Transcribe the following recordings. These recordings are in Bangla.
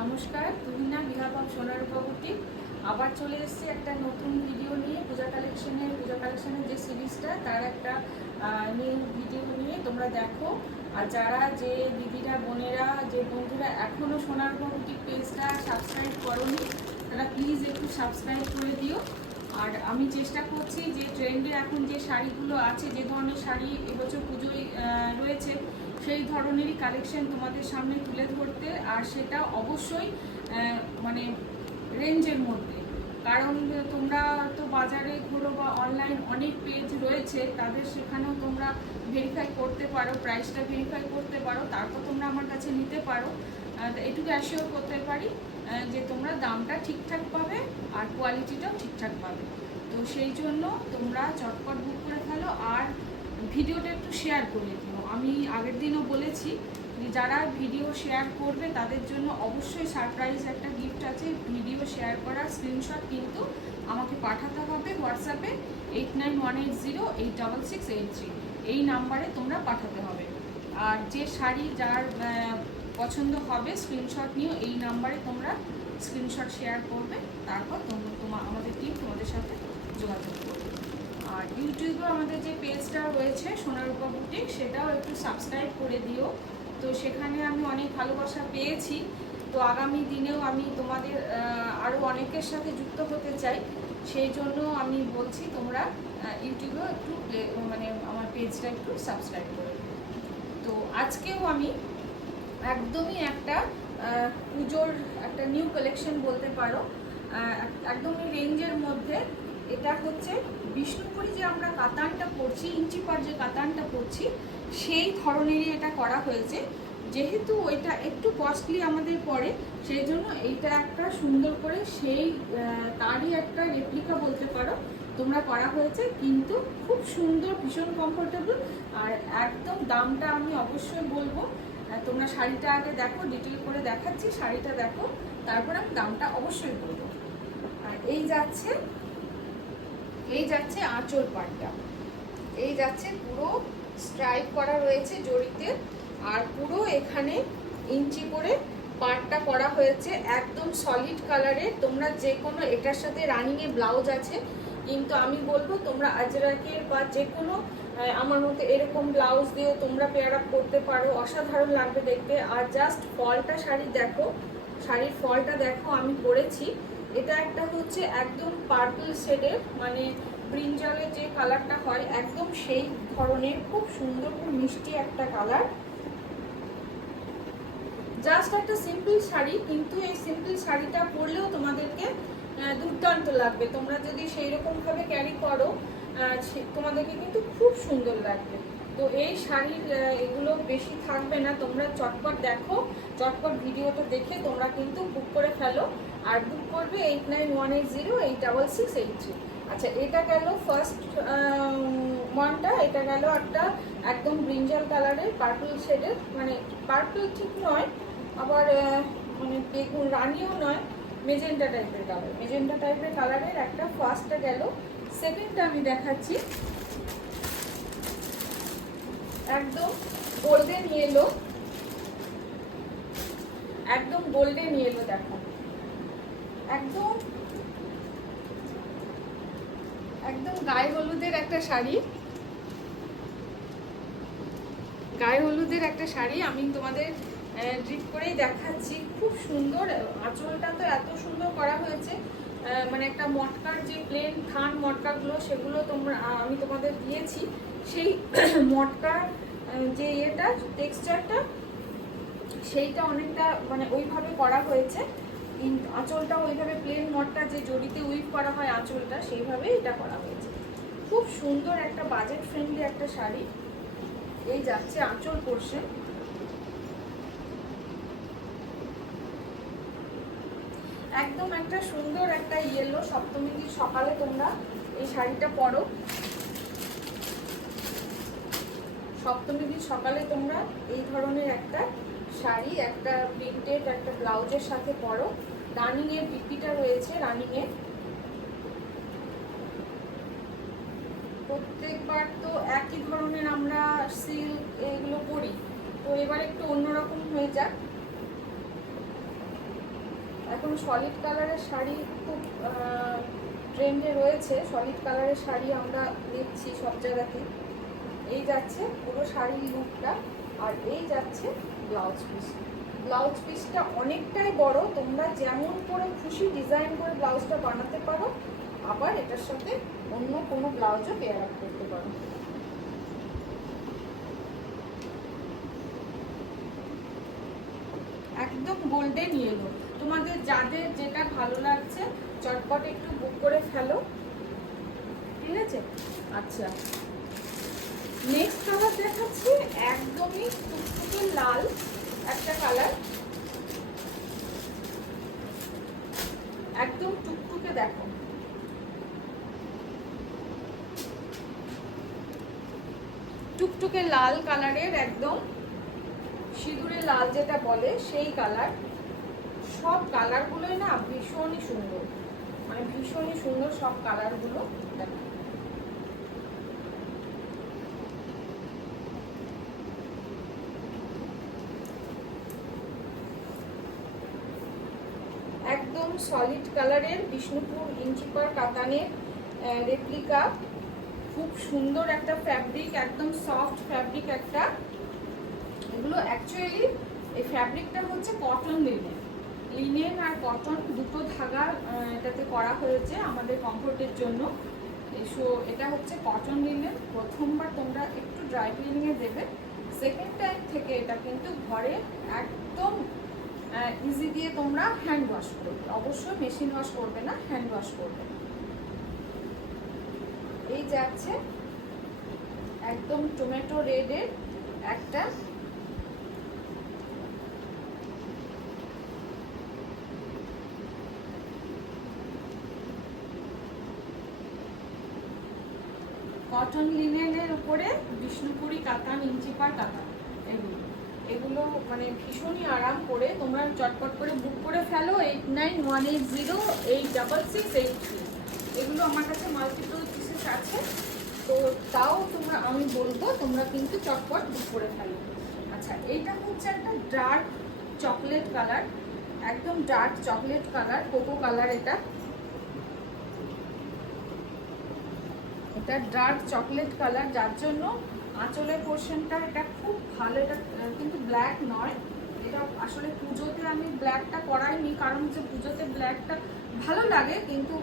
নমস্কার, তুহিনা বিহাবাব সোনার উপবর্তী আবার চলে এসেছি একটা নতুন ভিডিও নিয়ে। পূজা কালেকশনের যে সিরিজটা তার একটা নিউ ভিডিও নিয়ে তোমরা দেখো। আর যারা যে দিদিরা, বোনেরা, যে বন্ধুরা এখনও সোনার উপবর্তী পেজটা সাবস্ক্রাইব করোনি তারা প্লিজ একটু সাবস্ক্রাইব করে দিও। আর আমি চেষ্টা করছি যে ট্রেন্ডে এখন যে শাড়িগুলো আছে, যে ধরনের শাড়ি এবছর পুজোয় রয়েছে, সেই ধরনেরই কালেকশন তোমাদের সামনে তুলে ধরতে। আর সেটা অবশ্যই মানে রেঞ্জের মধ্যে, কারণ তোমরা তো বাজারে ঘুরো বা অনলাইন অনেক পেজ রয়েছে, তাদের সেখানেও তোমরা ভেরিফাই করতে পারো, প্রাইসটা ভেরিফাই করতে পারো, তারপর তোমরা আমার কাছে নিতে পারো। এটুকু অ্যাসিওর করতে পারি যে তোমরা দামটা ঠিকঠাক পাবে আর কোয়ালিটিটাও ঠিকঠাক পাবে। তো সেই জন্য তোমরা চটপট বুক করে ফেলো আর ভিডিওটা একটু শেয়ার করে দিও। আমি আগের দিনও বলেছি যে যারা ভিডিও শেয়ার করবে তাদের জন্য অবশ্যই সারপ্রাইজ একটা গিফট আছে। ভিডিও শেয়ার করার স্ক্রিনশট কিন্তু আমাকে পাঠাতে হবে হোয়াটসঅ্যাপে 8918086683 এই নাম্বারে তোমরা পাঠাতে হবে। আর যে শাড়ি যার পছন্দ হবে স্ক্রিনশট নিও, এই নাম্বারে তোমরা স্ক্রিনশট শেয়ার করবে, তারপর আমাদের টিম তোমাদের সাথে যোগাযোগ করবে। আর ইউটিউবে আমাদের যে পেজটা রয়েছে সোনারূপা বুটিক, সেটাও একটু সাবস্ক্রাইব করে দিও। তো সেখানে আমি অনেক ভালোবাসা পেয়েছি। তো আগামী দিনেও আমি তোমাদের আরও অনেকের সাথে যুক্ত হতে চাই, সেই জন্য আমি বলছি তোমরা ইউটিউবেও একটু মানে আমার পেজটা একটু সাবস্ক্রাইব করে দিও। তো আজকেও আমি একদমই একটা পুজোর একটা নিউ কালেকশন বলতে পারো, একদমই রেঞ্জের মধ্যে। এটা হচ্ছে বিষ্ণুপুরি যে আমরা কাতানটা পরছি, ইঞ্চি পার যে কাতানটা পরছি, সেই ধরনেরই এটা করা হয়েছে। যেহেতু এটা একটু কস্টলি আমাদের পড়ে, সেই জন্য এইটা একটা সুন্দর করে সেই তারই একটা রেপ্লিকা বলতে পারো তোমরা করা হয়েছে, কিন্তু খুব সুন্দর, ভীষণ কমফোর্টেবল। আর একদম দামটা আমি অবশ্যই বলবো, তোমরা শাড়িটা আগে দেখো, ডিটেল করে দেখাচ্ছি, শাড়িটা দেখো, তারপর আমি দামটা অবশ্যই বলবো। আর এই যাচ্ছে আঁচল পাটটা, এই যাচ্ছে পুরো স্ট্রাইপ করা রয়েছে জড়িতে, আর পুরো এখানে ইঞ্চি করে পাটটা করা হয়েছে, একদম সলিড কালারের। তোমরা যে কোনো, এটার সাথে রানিংয়ে ব্লাউজ আছে, কিন্তু আমি বলবো তোমরা আজরাকের বা যে কোনো আমার মতো এরকম ব্লাউজ দিয়েও তোমরা পেয়ার আপ করতে পারো, অসাধারণ লাগবে দেখতে। আর জাস্ট ফলটা শাড়ির দেখো, শাড়ির ফলটা দেখো আমি পরেছি। এটা একটা হচ্ছে একদম পার্পল শেডের, মানে ব্রিঞ্জালের যে কালারটা হয় একদম সেই ধরনের, খুব সুন্দর, খুব মিষ্টি একটা কালার। জাস্ট একটা সিম্পল শাড়ি, কিন্তু এই সিম্পল শাড়িটা পরলেও তোমাদেরকে দুর্দান্ত লাগবে। তোমরা যদি সেই রকমভাবে ক্যারি করো তোমাদেরকে কিন্তু খুব সুন্দর লাগবে। তো এই শাড়ির এগুলো বেশি থাকবে না, তোমরা চটপট দেখো, চটপট ভিডিওটা দেখে তোমরা কিন্তু বুক করে ফেলো। আর বুক করবে 8918086683। আচ্ছা, এটা গেল ফার্স্ট ওয়ানটা। এটা গেল একটা একদম ব্রিঞ্জাল কালারের পার্পল শেডের, মানে পার্পল ঠিক নয়, আবার মানে বেগুন রানিও নয়, মেজেন্টা টাইপের কালার, মেজেন্টা টাইপের কালারের একটা ফার্স্টটা গেল। সেকেন্ডটা আমি দেখাচ্ছি, একদম গোল্ডেন ইয়েলো, একদম গোল্ডেন ইয়েলো দেখো, একদম একদম গায়ে হলুদের একটা শাড়ি, গায়ে হলুদের একটা শাড়ি আমি তোমাদের ড্রিপ করেই দেখাচ্ছি। খুব সুন্দর, আঁচলটা তো এত সুন্দর করা হয়েছে, মানে একটা মটকার যে প্লেন থান মটকাগুলো, সেগুলো আমি তোমাদের দিয়েছি, সেই মটকার যে ইয়েটা টেক্সচারটা সেইটা অনেকটা মানে ওইভাবে করা হয়েছে। আঁচলটা ওইভাবে প্লেন মটকা যে জড়িতে উইভ করা হয় আঁচলটা, সেইভাবে এটা করা হয়েছে। খুব সুন্দর একটা বাজেট ফ্রেন্ডলি একটা শাড়ি। এই যাচ্ছে আঁচল পোর্শন, একদম একটা সুন্দর একটা ইয়েলো। সপ্তমী দিন সকালে তোমরা এই শাড়িটা পরো, সপ্তমী দিন সকালে তোমরা এই ধরনের একটা শাড়ি একটা প্রিন্টেড একটা ব্লাউজের সাথে পরো। রানিংয়ের বিপিটা রয়েছে, রানিংয়ের প্রত্যেকবার তো একই ধরনের আমরা সিল্ক এগুলো পরি, তো এবার একটু অন্যরকম হয়ে যাক। এখন সলিড কালারের শাড়ি খুব ট্রেন্ডে রয়েছে, সলিড কালারের শাড়ি আমরা দেখছি সব জায়গাতেই। এই যাচ্ছে পুরো শাড়ির লুকটা, আর এই যাচ্ছে ব্লাউজ পিস। ব্লাউজ পিসটা অনেকটাই বড়, তোমরা যেমন করে খুশি ডিজাইন করে ব্লাউজটা বানাতে পারো, আবার এটার সাথে অন্য কোনো ব্লাউজও পেয়ার আপ করতে পারো। একদম গোল্ডেন ইয়েলো, তোমাদের যাদের যেটা ভালো লাগছে চটপট একটু বুক করে ফেলো, ঠিক আছে? আচ্ছা, নেক্সট কালার দেখাচ্ছি, একদমই টুকটুকে লাল একটা কালার, একদম টুকটুকে, দেখো টুকটুকে লাল কালারের, একদম সিঁদুরে লাল যেটা বলে সেই কালার। সব কালারগুলোই না ভীষণই সুন্দর, মানে ভীষণই সুন্দর সব কালারগুলো। দেখো একদম সলিড কালারের বিষ্ণুপুর ইঞ্চিপার কাতানের রেপ্লিকা, খুব সুন্দর একটা ফ্যাব্রিক, একদম সফট ফ্যাব্রিক একটা। এগুলো অ্যাকচুয়ালি এই ফ্যাব্রিকটা হচ্ছে কটন লিনেন, লিনেন আর কটন দুটো ধাগা এটাতে করা হয়েছে আমাদের কমফোর্টের জন্য। সো এটা হচ্ছে কটন লিনেন। প্রথমবার তোমরা একটু ড্রাই ক্লিনিংয়ে দেবে, সেকেন্ড টাইম থেকে এটা কিন্তু ঘরে একদম ইজি দিয়ে তোমরা হ্যান্ড ওয়াশ করবে, অবশ্যই মেশিন ওয়াশ করবে না, হ্যান্ড ওয়াশ করবে। এই যাচ্ছে একদম টমেটো রেডের একটা কটন লিনেনের উপরে বিষ্ণুপুরি কাতান, ইঞ্চিপার কাতান, এগুলো এগুলো মানে ভীষণই আরাম করে। তোমরা চটপট করে বুক করে ফেলো 8918086683। এগুলো আমার কাছে মাল্টিপল পিসেস আছে, তো তাও তোমরা আমি বলবো তোমরা কিন্তু চটপট বুক করে ফেলো। আচ্ছা, এইটা হচ্ছে একটা ডার্ক চকলেট কালার, একদম dark chocolate colour, cocoa colour. এটা ডার্ক চকলেট কালার, যার জন্য আঁচলের পোর্শনটা এটা খুব ভালো। এটা কিন্তু ব্ল্যাক নয়, এটা আসলে পুজোতে আমি ব্ল্যাকটা করাইনি, কারণ হচ্ছে পুজোতে ব্ল্যাকটা ভালো লাগে, কিন্তু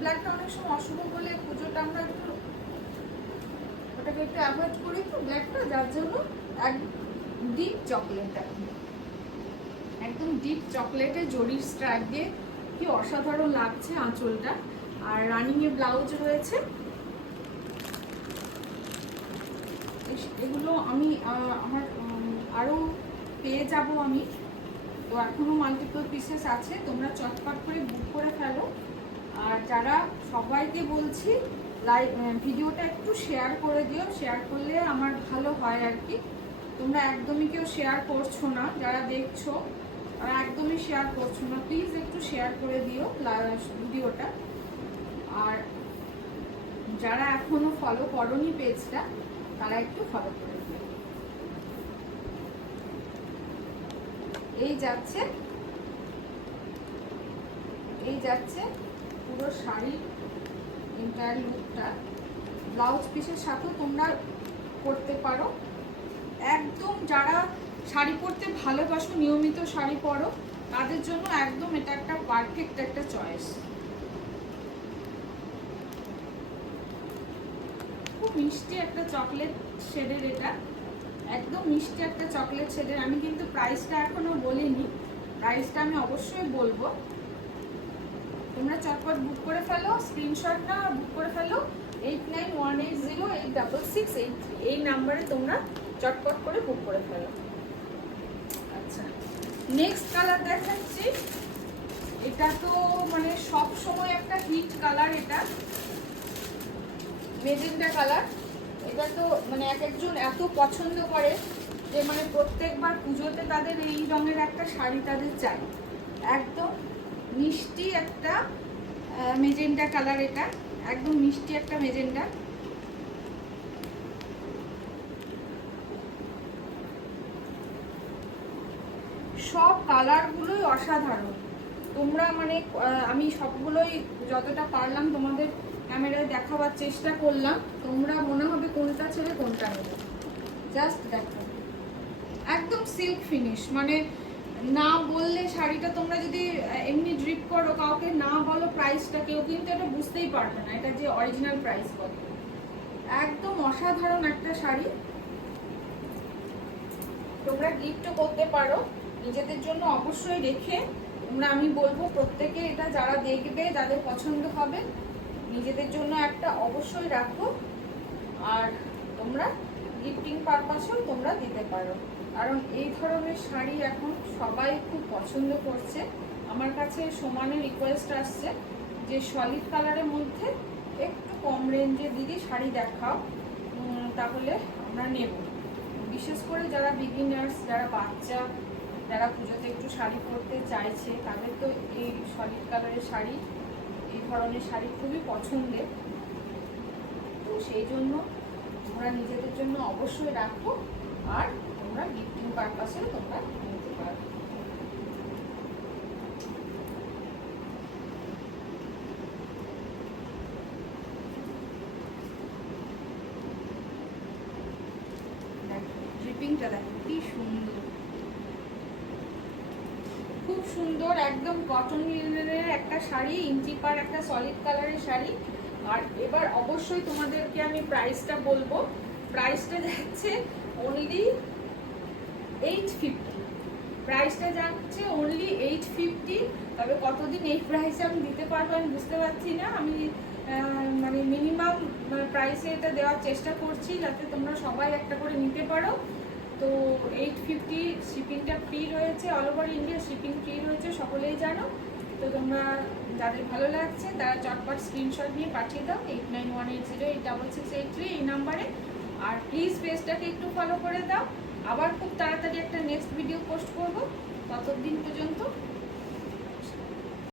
ব্ল্যাকটা অনেক সময় অশুভ বলে পুজোটা আমরা একটু ওটাকে একটু অ্যাভয়েড করি তো ব্ল্যাকটা, যার জন্য এক ডিপ চকলেট, একদম ডিপ চকলেটে জরির স্ট্রাইপ দিয়ে কি অসাধারণ লাগছে আঁচলটা। আর রানিং এ ব্লাউজ রয়েছে। এগুলো আমি আমার আরও পেয়ে যাব আমি, তো এখনো মাল্টিপল পিসেস আছে, তোমরা চটপট করে বুক করে ফেলো। আর যারা সবাইকে বলছি ভিডিওটা একটু শেয়ার করে দিও, শেয়ার করলে আমার ভালো হয় আর কি। তোমরা একদমই কেউ শেয়ার করছো না, যারা দেখছো তারা একদমই শেয়ার করছো না, প্লিজ একটু শেয়ার করে দিও ভিডিওটা। আর যারা এখনো ফলো করোনি পেজটা, তারা একটু ফলো করে দিও। এই যাচ্ছে পুরো শাড়ি এন্টায়ার লুকটা। ব্লাউজ পিসের সাথেও তোমরা করতে পারো। একদম যারা শাড়ি পরতে ভালোবাসো, নিয়মিত শাড়ি পরো, তাদের জন্য একদম এটা একটা পারফেক্ট একটা চয়েস। খুব মিষ্টি একটা চকলেট শেডের, এটা একদম মিষ্টি একটা চকলেট শেডের। আমি কিন্তু প্রাইসটা এখনো বলিনি, প্রাইসটা আমি অবশ্যই বলবো। তোমরা চটপট বুক করে ফেলো, স্ক্রিনশটটা বুক করে ফেলো 8918086683, এই নাম্বারে তোমরা চটপট করে বুক করে ফেলো। আচ্ছা, নেক্সট কালার দেখাচ্ছি। এটা তো মানে সব সময় একটা হিট কালার, এটা মেজেন্টা কালার। এটা তো মানে এক একজন এত পছন্দ করে যে মানে প্রত্যেকবার পুজোতে তাদের এই রঙের একটা শাড়ি তাদের চাই। একদম মিষ্টি একটা মেজেন্টা কালার, এটা একদম মিষ্টি একটা মেজেন্টা। সব কালারগুলোই অসাধারণ। তোমরা মানে আমি সবগুলোই যতটা পারলাম তোমাদের ক্যামেরায় দেখাবার চেষ্টা করলাম, তোমরা মনে হবে কোনটা ছেড়ে কোনটা নেবে। জাস্ট দেখো, একদম সিল্ক ফিনিশ, মানে না বললে শাড়িটা তোমরা যদি এমনি ড্রিপ করো, কাউকে না বলো প্রাইসটা, কেউ কিন্তু এটা বুঝতেই পারবে না এটা যে অরিজিনাল প্রাইস কত। একদম অসাধারণ একটা শাড়ি, তোমরা গিফটও করতে পারো নিজেদের জন্য অবশ্যই রেখে। তোমরা, আমি বলবো প্রত্যেকে এটা যারা দেখবে, যাদের পছন্দ হবে, নিজেদের জন্য একটা অবশ্যই রাখো। আর তোমরা গিফটিং পারপাসেও তোমরা দিতে পারো, কারণ এই ধরনের শাড়ি এখন সবাই খুব পছন্দ করছে। আমার কাছে সমানে রিকোয়েস্ট আসছে যে সলিড কালারের মধ্যে একটু কম রেঞ্জে দিদি শাড়ি দেখাও, তাহলে আমরা নেব। বিশেষ করে যারা বিগিনার্স, যারা বাচ্চা, যারা পুজোতে একটু শাড়ি পরতে চাইছে, তাদের তো এই সলিড কালারের শাড়ি, এই ধরনের শাড়ি খুবই পছন্দের। তো সেই জন্য তোমরা নিজেদের জন্য অবশ্যই রাখো, আর তোমরা গিফটিং পারপাসেও তোমরা নিতে পারো। ড্রিপিংটা দেখো কি সুন্দর, খুব সুন্দর, একদম কটন লিনেনের একটা শাড়ি, ইঞ্চি পার একটা সলিড কালারের শাড়ি। আর এবার অবশ্যই তোমাদেরকে আমি প্রাইসটা বলবো। প্রাইসটা যাচ্ছে অনলি 850, প্রাইসটা যাচ্ছে অনলি 850। তবে কতদিন এই প্রাইসে আমি দিতে পারবো আমি বুঝতে পারছি না। আমি মানে মিনিমাম প্রাইসে এটা দেওয়ার চেষ্টা করছি, যাতে তোমরা সবাই একটা করে নিতে পারো। তো 850, শিপিংটা ফ্রি রয়েছে, all over India shipping free রয়েছে, সকলেই জানো। তো তোমরা যাদের ভালো লাগছে তারা চটপট স্ক্রিনশট নিয়ে পাঠিয়ে দাও 8918086683 এই নাম্বারে। আর প্লিজ পেজটাকে একটু ফলো করে দাও। আবার খুব তাড়াতাড়ি একটা নেক্সট ভিডিও পোস্ট করব, ততদিন পর্যন্ত